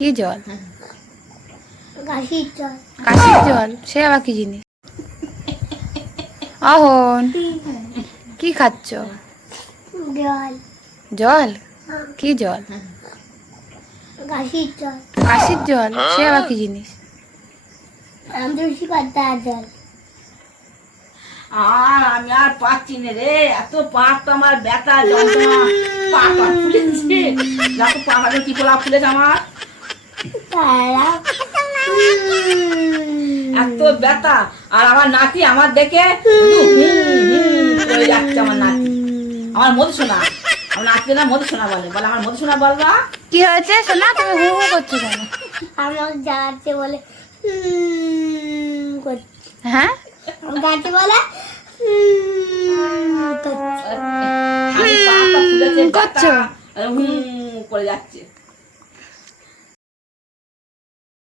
কি জল? কাশির জল। কাশির জল? সে আবার কি জিনিস? অহন, কি খাচ্ছ? জল। জল? কি জল? কাশির জল। কাশির জল? সে আবার কি জিনিস? তুলসী পাতার জল। আর আমি আর পাচ্ছি না রে, এত পাটা আমার ব্যথা যন্ত্রণা, পাটা ফুলেছে, দেখো পাটা কি পোলা ফুলেছে আমার, এত ব্যথা। আর আমার নাতি আমার দেখে করে যাচ্ছে, আমার নাতি, আমার মধুসোনা, আমার নাতি না মধুসোনা বলে, বলে আমার মধুসোনা বলবা। কি হয়েছে সোনা, তুমি হু হু করছো কেন? আমার জ্বালাচ্ছে বলে হ্যাঁ, গাছে বলে আমি পাটা ফুলেছে করছো? করে যাচ্ছে।